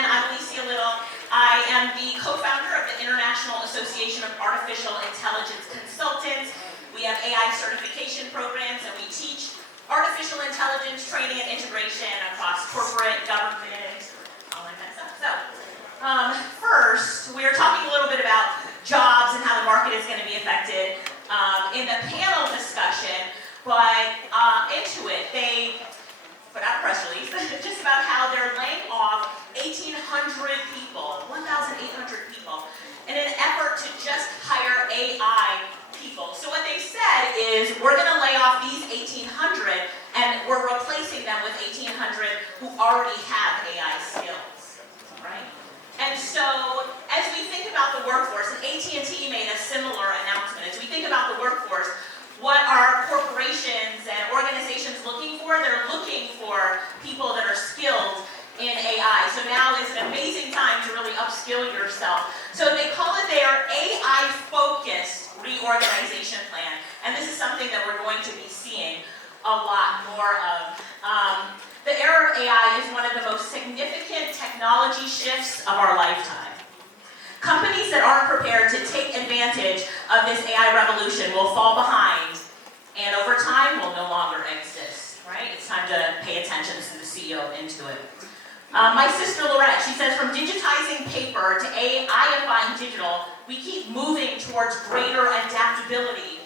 again, I'm Alicia Little. I am the co-founder of the International Association of Artificial Intelligence Consultants. We have AI certification programs, and we teach artificial intelligence training and integration across corporate, government, all that kind of stuff. So, first, we're talking a little bit about jobs and how the market is going to be affected in the panel discussion, but Intuit, they put out a press release just about how they're laying off 1,800 people, 1,800 people, in an effort to just hire AI people. So what they said is, we're going to lay off these 1,800, and we're replacing them with 1,800 who already have AI skills, right? And so, as we think about the workforce, and AT&T made a similar announcement, as we think about the workforce, what are corporations and organizations looking for? They're looking for people that are skilled in AI. So now is an amazing time to really upskill yourself. So they call it their AI-focused reorganization plan. And this is something that we're going to be seeing a lot more of. The era of AI is one of the most significant technology shifts of our lifetime. Companies that aren't prepared to take advantage of this AI revolution will fall behind, and over time will no longer exist, right? It's time to pay attention. This is the CEO of Intuit. My sister Lorette, she says, from digitizing paper to AI-ifying digital, we keep moving towards greater adaptability,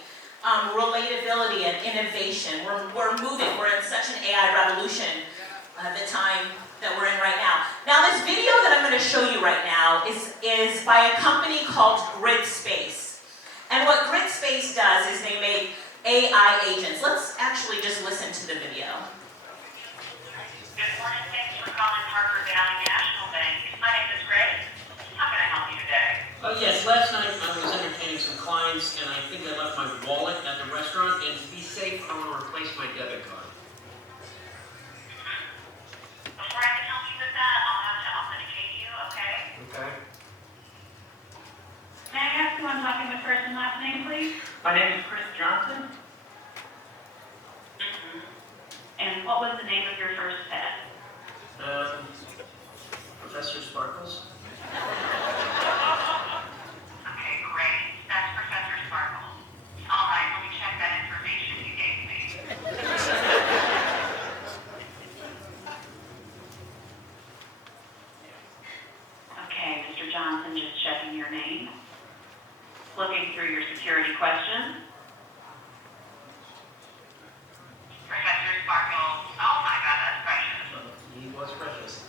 relatability, and innovation. We're moving. We're in such an AI revolution, the time that we're in right now. Now, this video that I'm going to show you right now is by a company called GridSpace. And what GridSpace does is they make AI agents. Let's actually just listen to the video. Good morning. Thanks for calling Harper Valley National Bank. My name is Grace. How can I help you today? Yes, last night I was entertaining some clients, and I think I left my wallet at the restaurant, and to be safe, I want to replace my debit card. Before I can help you with that, I'll have to authenticate you, okay? Okay. May I ask who I'm talking with first and last name, please? My name is Chris Johnson. And what was the name of your first pet? Professor Sparkles. Okay, great. That's Professor Sparkles. All right, let me check that information you gave me. Okay, Mr. Johnson, just checking your name. Looking through your security questions. Professor Sparkles. Oh my God, that's precious. He was precious.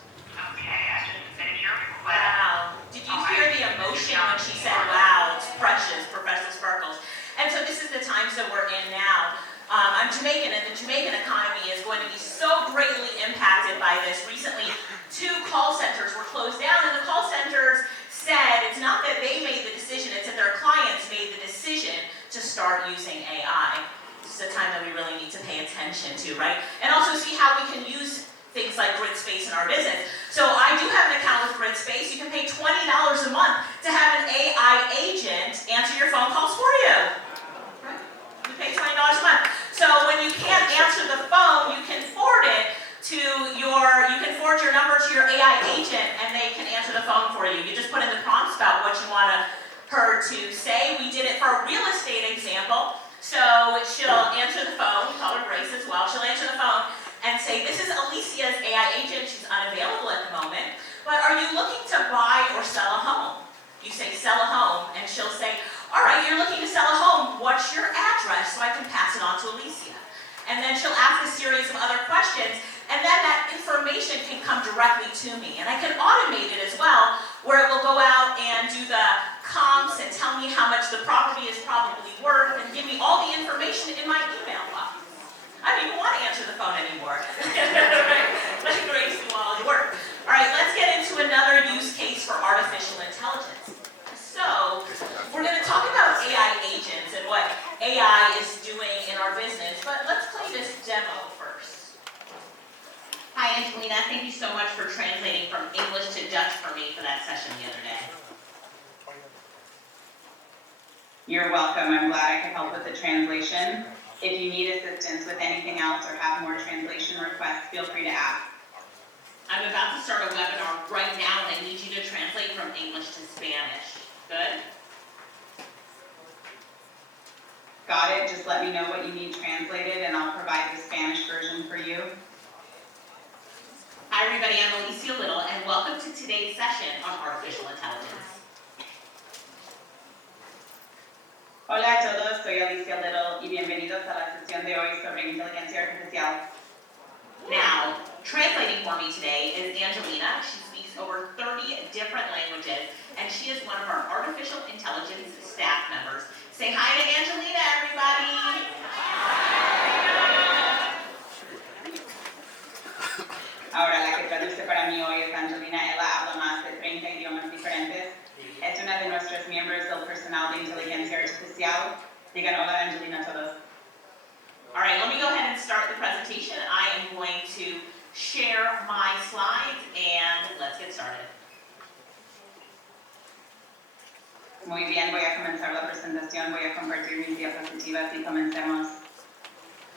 Okay, I just submitted your request. Wow. Did you hear the emotion when she said, wow, it's precious, Professor Sparkles? And so this is the times that we're in now. I'm Jamaican, and the Jamaican economy is going to be so greatly impacted by this. Recently, 2 call centers were closed down, and the call centers said it's not that they made the decision, it's that their clients made the decision to start using AI. This is a time that we really need to pay attention to, right? And also see how we can use things like GridSpace in our business. So I do have an account with GridSpace. You can pay $20 a month to have an AI agent answer your phone calls for you. Right? You pay $20 a month. So when you can't answer the phone, you can forward your number to your AI agent, and they can answer the phone for you. You just put in the prompts about what you want her to say. We did it for a real estate example. So she'll answer the phone. We call her Grace as well. She'll answer the phone and say, this is Alicia's AI agent. She's unavailable at the moment, but are you looking to buy or sell a home? You say, sell a home, and she'll say, all right, you're looking to sell a home. What's your address so I can pass it on to Alicia? And then she'll ask a series of other questions, and then that information can come directly to me. And I can automate it as well, where it will go out and do the comps and tell me how much the property is probably worth and give me all the information in my email box. I don't even want to answer the phone anymore. Let Grace do all the work. All right, let's get into another use case for artificial intelligence. So, we're going to talk about AI agents and what AI is doing in our business, but let's play this demo first. Hi, Angelina. Thank you so much for translating from English to Dutch for me for that session the other day. You're welcome. I'm glad I could help with the translation. If you need assistance with anything else or have more translation requests, feel free to ask. I'm about to start a webinar right now it, just let me know what you need translated and I'll provide the Spanish version for you. Hi everybody, I'm Alicia Little and welcome to today's session on artificial intelligence. Hola a todos, soy Alicia Little y bienvenidos a la sesión de hoy sobre inteligencia artificial. Now, translating for me today is Angelina. She speaks over 30 different languages and she is one of our artificial intelligence staff members. Say hi to Angelina, everybody. Ahora, la que traduce para mí hoy es Angelina. Ella habla más de 30 idiomas diferentes. Es una de nuestros miembros del personal de inteligencia artificial. Digan hola, Angelina, a todos. All right, let me go ahead and start the presentation. I am going to share my slides and let's get started. Muy bien, voy a comenzar la presentación. Voy a compartir mis diapositivas y comencemos.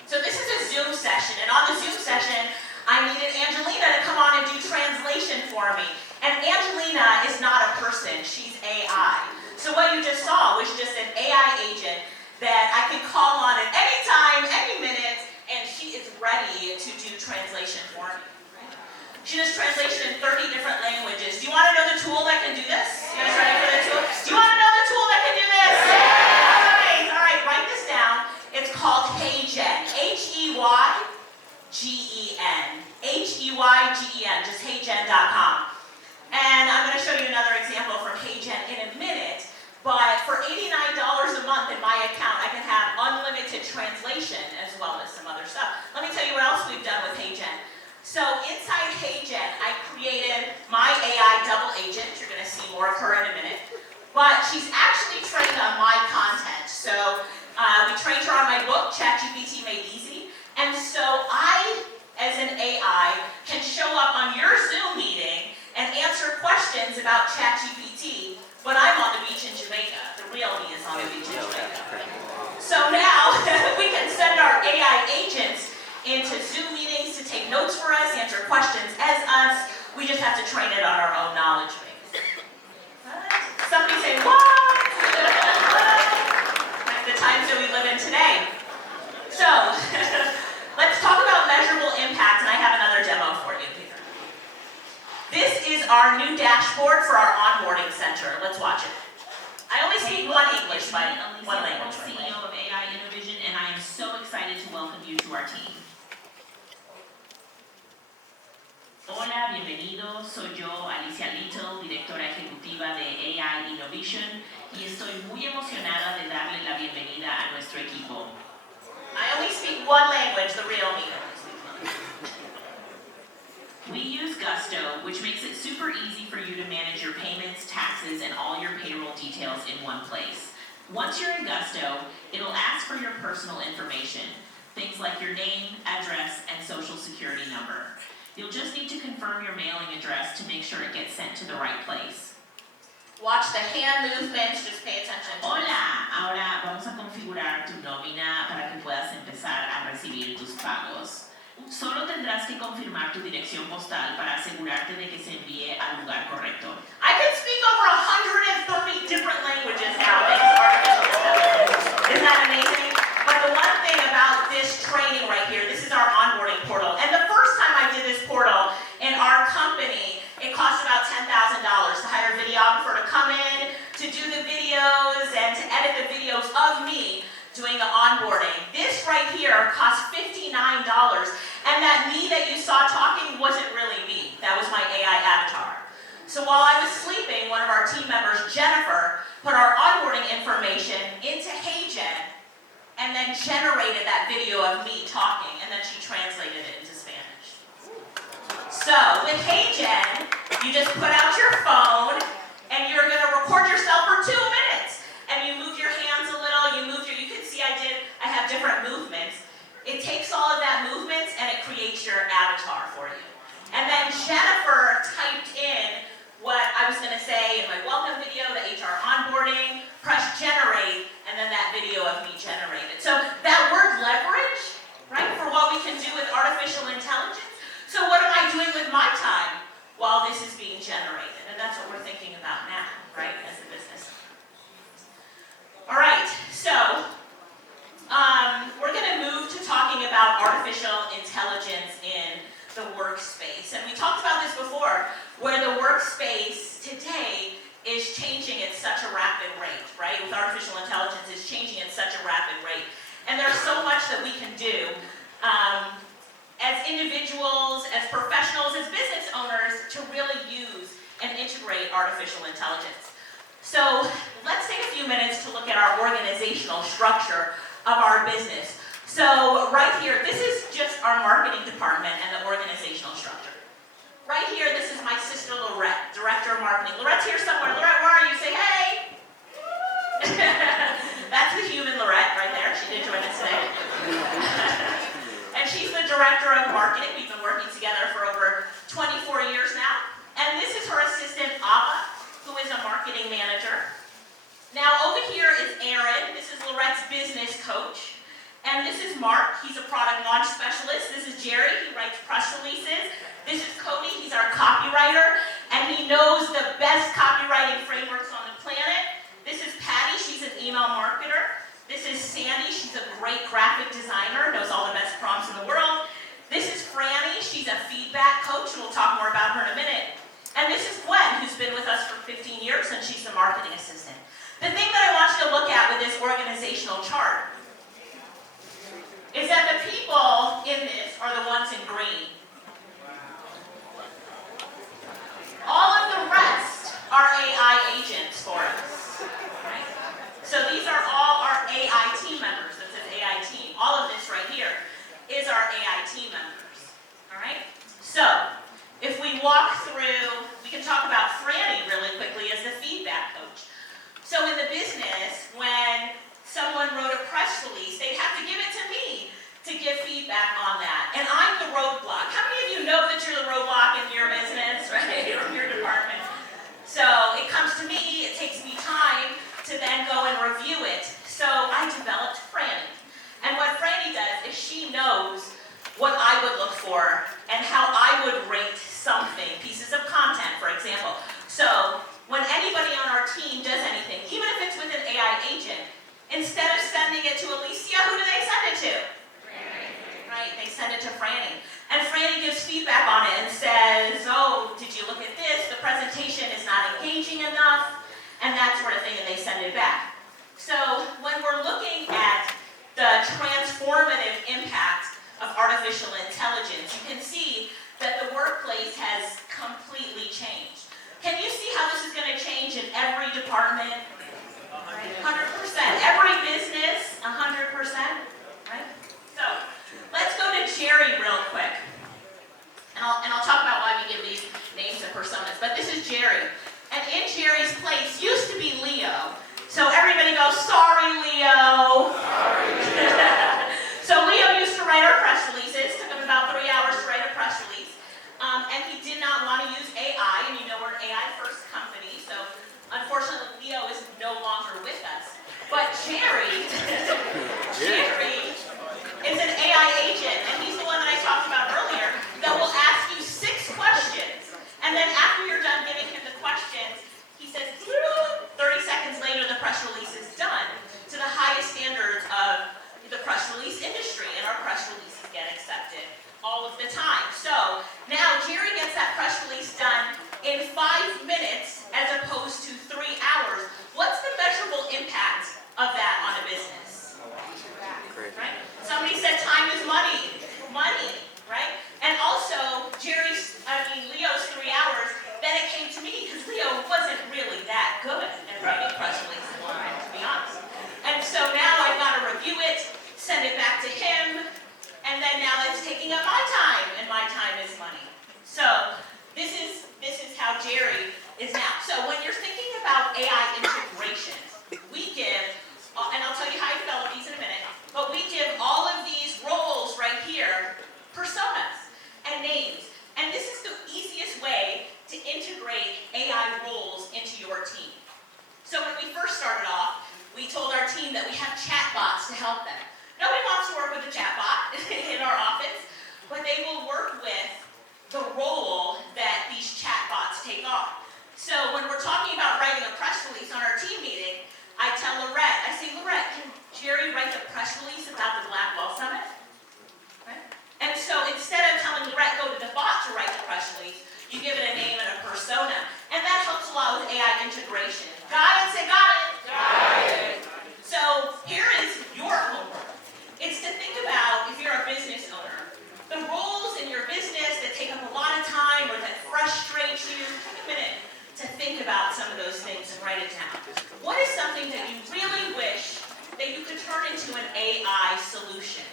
So this is a Zoom session, and on the Zoom session, I needed Angelina to come on and do translation for me. And Angelina is not a person, she's AI. So what you just saw was just an AI agent that I can call on at any time, any minute, and she is ready to do translation for me. She does translation in 30 different languages. Do you want to know the tool that can do this? You guys ready for the tool? Do you want to know the tool that can do this? All right, write this down. It's called HeyGen. H-E-Y-G-E-N. H-E-Y-G-E-N, just heygen.com. And I'm going to show you another example from HeyGen in a minute, but for $89 a month in my account, I can have unlimited translation as well as some other stuff. Let me tell you what else we've done with HeyGen. So inside HeyGen, I created my AI double agent. You're going to see more of her in a minute. But she's actually trained on my content. So we trained her on my book, ChatGPT Made Easy. And so I, as an AI, can show up on your Zoom meeting and answer questions about ChatGPT when I'm on the beach in Jamaica. The real me is on the beach in Jamaica. So now we can send our AI agents into Zoom meetings to take notes for us, answer questions as us. We just have to train it on our own knowledge base. Somebody say, what? Like the times that we live in today. So, let's talk about measurable impact, and I have another demo for you here. This is our new dashboard for our onboarding center. Let's watch it. I only speak one English, but one language. CEO of AI Innovision, and I am so excited to welcome you to our team. Hola, bienvenido. Soy yo, Alicia Little, directora ejecutiva de AI Innovision, y estoy muy emocionada de darle la bienvenida a nuestro equipo. I only speak one language, the real me. We use Gusto, which makes it super easy for you to manage your payments, taxes, and all your payroll details in one place. Once you're in Gusto, it'll ask for your personal information, things like your name, address, and social security number. You'll just need to confirm your mailing address to make sure it gets sent to the right place. Watch the hand movements, just pay attention. Hola, ahora vamos a configurar tu nómina para que puedas empezar a recibir tus pagos. Solo tendrás que confirmar tu dirección postal para asegurarte de que se envíe al lugar correcto. I can speak over 130 different languages now thanks to artificial intelligence. Isn't that amazing? But the one thing about this training right here, this is our onboarding portal. And the first time I did this portal in our company, it cost about $10,000 to hire a videographer to come in, to do the videos, and to edit the videos of me doing the onboarding. This right here cost $59, and that me that you saw talking wasn't really me. That was my AI avatar. So while I was sleeping, one of our team members, Jennifer, put our onboarding information into HeyGen and then generated that video of me talking, and then she translated it into Spanish. So with HeyGen, you just put out your phone and you're gonna record yourself for 2 minutes. And you move your hands a little, you can see I have different movements. It takes all of that movement and it creates your avatar for you. And then Jennifer typed in what I was gonna say in my welcome video, the HR onboarding, press generate, and then that video of me generated. So that word leverage, right, for what we can do with artificial intelligence. So what am I doing with my time while this is being generated? And that's what we're thinking about now, right, as a business. All right, so space. And we talked about this before, where the workspace today is changing at such a rapid rate, right? With artificial intelligence, it's changing at such a rapid rate. And there's so much that we can do as individuals, as professionals, as business owners to really use and integrate artificial intelligence. So let's take a few minutes to look at our organizational structure of our business. So right here, this is just our marketing department and the organizational structure. Right here, this is my sister Lorette, Director of Marketing. Lorette's here somewhere. Lorette, where are you? Say hey! That's the human Lorette right there. She did join us today. And she's the Director of Marketing. We've been working together for over 24 years now. And this is her assistant, Ava, who is a marketing manager. Now over here is Aaron. This is Lorette's business coach. And this is Mark. He's a product launch specialist. This is Jerry. He writes press releases. This is Cody. He's our copywriter. And he knows the best copywriting frameworks on the planet. This is Patty. She's an email marketer. This is Sandy. She's a great graphic designer. Knows all the best prompts in the world. This is Franny. She's a feedback coach. And we'll talk more about her in a minute. And this is Gwen, who's been with us for 15 years, and she's the marketing assistant. The thing that I want you to look at with this organizational chart is that the people in this are the ones in green. All of the rest are AI agents for us. Right? So these are all our AI team members. That says AI team. All of this right here is our AI team members. All right? So if we walk through, we can talk about Franny really quickly as the feedback coach. So in the business, when someone wrote a press release, they'd have to give it to me to give feedback on that. And I'm the roadblock. How many of you know that you're the roadblock in your business, right, or your department? So it comes to me, it takes me time to then go and review it. So I developed Franny. And what Franny does is she knows what I would look for and how I would rate something, pieces of content, for example. So when anybody on our team does anything, even if it's with an AI agent, instead of sending it to Alicia, who do they send it to? Right, they send it to Franny. And Franny gives feedback on it and says, oh, did you look at this? The presentation is not engaging enough, and that sort of thing, and they send it back. So when we're looking at the transformative impact of artificial intelligence, you can see that the workplace has completely changed. Can you see how this is going to change in every department? 100%. Every business, 100%. Right? So let's go to Jerry real quick. And I'll talk about why we give these names and personas. But this is Jerry. And in Jerry's place used to be Leo. So everybody goes, sorry, Leo. Sorry. So Leo used to write our press releases. Took him about 3 hours to write a press release. And he did not want to use AI. And you know we're an AI-first company. So unfortunately, Leo is no longer with us. But Jerry is an AI agent. And he's the one that I talked about earlier that will ask you 6 questions. And then after you're done giving him the questions, he says, 30 seconds later, the press release is done to the highest standards of the press release industry. And our press releases get accepted all of the time. So now Jerry gets that press release done in 5 minutes as opposed to 3 hours. What's the measurable impact of that on a business? Right? Somebody said time is money. Money, right? And also, Leo's 3 hours, then it came to me because Leo wasn't really that good at writing press releases, to be honest. And so now I've got to review it, send it back to him, and then now it's taking up my time, and my time is money. So this is how Jerry is now. So when you're thinking about AI integrations, we give, and I'll tell you how I develop these in a minute, but we give all of these roles right here personas and names. And this is the easiest way to integrate AI roles into your team. So when we first started off, we told our team that we have chatbots to help them. Nobody wants to work with a chatbot in our office, but they will work with the role that these chatbots take on. So when we're talking about writing a press release on our team meeting, I tell Lorette, I say, Lorette, can Jerry write the press release about the Blackwell Summit? Right? And so so instead of telling go to the bot to write the press release, you give it a name and a persona. And that helps a lot with AI integration. Got it? Say got it. Got it. So here is your homework. It's to think about, if you're a business owner, the roles in your business that take up a lot of time or that frustrate you. Take a minute to think about some of those things and write it down. What is something that you really wish that you could turn into an AI solution?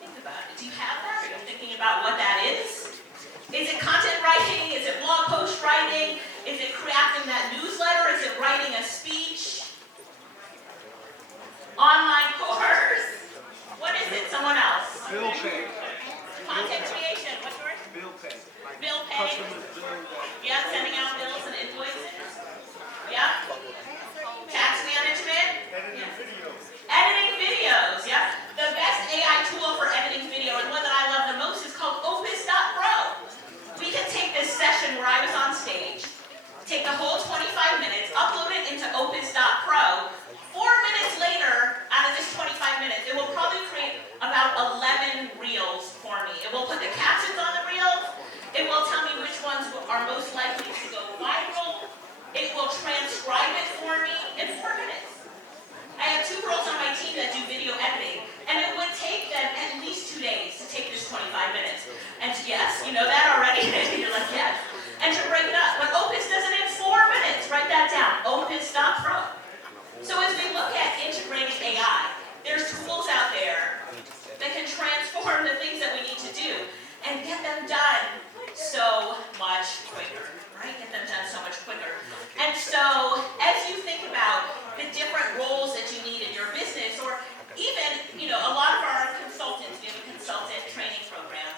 Think about it. Do you have that? Are you thinking about what that is? Is it content writing? Is it blog post writing? Is it crafting that newsletter? Is it writing a speech? Online course? What is it? Someone else? Bill pay. Content creation. What's yours? Bill pay. Like Bill pay? customers bill that. Yeah, sending out bills and invoices. Yeah. Tax management. Editing videos. Editing videos. Yeah. The best AI tool for editing video, and one that I love the most, is called Opus.pro. We can take this session where I was on stage, take the whole 25 minutes, upload it into Opus.pro. 4 minutes later, out of this 25 minutes, it will probably create about 11 reels for me. It will put the captions on the reels. It will tell me which ones are most likely to go viral. It will transcribe it for me in 4 minutes. I have 2 girls on my team that do video editing, and it would take them at least 2 days to take this 25 minutes. And yes, you know that already? You're like, yes. And to break it up. But Opus does it in 4 minutes. Write that down. Opus.pro. So as we look at integrated AI, there's tools out there that can transform the things that we need to do and get them done so much quicker, right? Get them done so much quicker. And so as you think about the different roles that you need in your business, or even, a lot of our consultants, we have a consultant training program.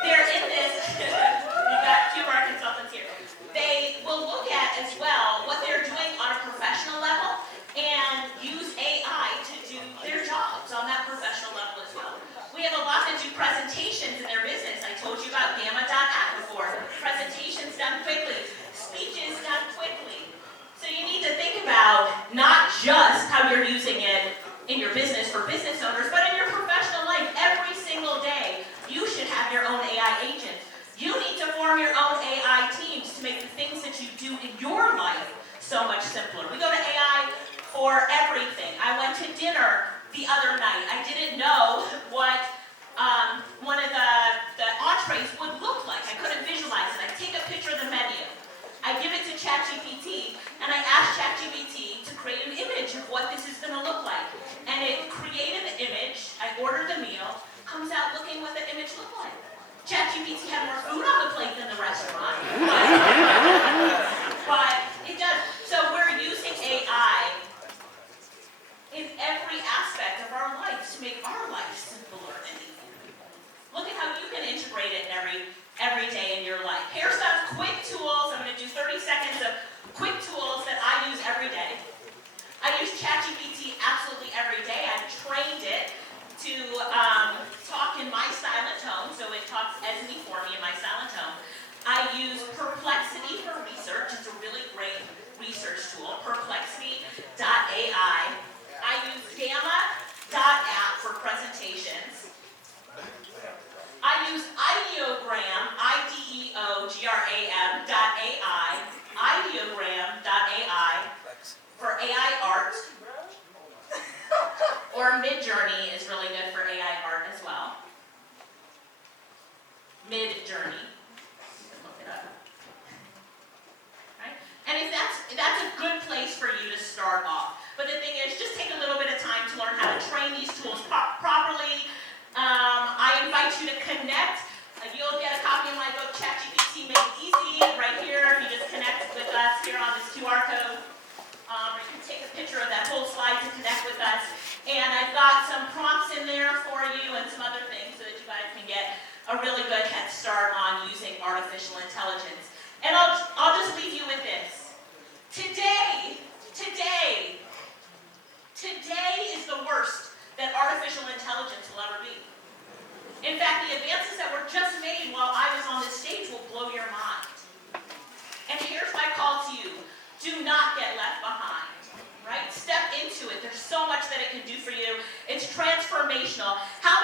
They're in this, we've got a few of our consultants here. They will look at as well what they're doing on a professional level and use AI to do their jobs on that professional level as well. We have a lot that do presentations in their business. I told you about Gamma.app before. Presentations done quickly, speeches done quickly. So you need to think about not just how you're using it in your business for business owners, but in your professional life. Every single day, you should have your own AI agent. You need to form your own AI teams to make the things that you do in your life so much simpler. We go to AI for everything. I went to dinner the other night. I didn't know what one of the entrees would look like. I couldn't visualize it. I take a picture of the menu. I give it to ChatGPT, and I ask ChatGPT to create an image of what this is going to look like. And it created the image. I ordered the meal. Comes out looking what the image looked like. ChatGPT had more food on the plate than the restaurant. But it does. So we're using AI in every aspect of our lives to make our life simpler and easier. Look at how you can integrate it in every day in your life. Here's some quick tools. I'm going to do 30 seconds of quick tools that I use every day. I use ChatGPT absolutely every day. I've trained it to talk in my silent tone, so it talks as me for me in my silent tone. I use Perplexity for research. It's a really great research tool. Perplexity.ai. I use Gamma.app for presentations. I use Ideogram, IDEOGRAM.ai, Ideogram.ai for AI art. Or Midjourney is really good for AI art as well. Midjourney. You can look it up. Right? And if that's a good place for you to start off. But the thing is, just take a little bit of time to learn how to train these tools properly. I invite you to connect. You'll get a copy of my book, ChatGPT Made Easy, right here. You just connect with us here on this QR code. You can take a picture of that whole slide to connect with us. And I've got some prompts in there for you and some other things so that you guys can get a really good head start on using artificial intelligence. And I'll just leave you with this. Today is the worst that artificial intelligence will ever be. In fact, the advances that were just made while I was on this stage will blow your mind. And here's my call to you. Do not get left behind, right? Step into it. There's so much that it can do for you. It's transformational. How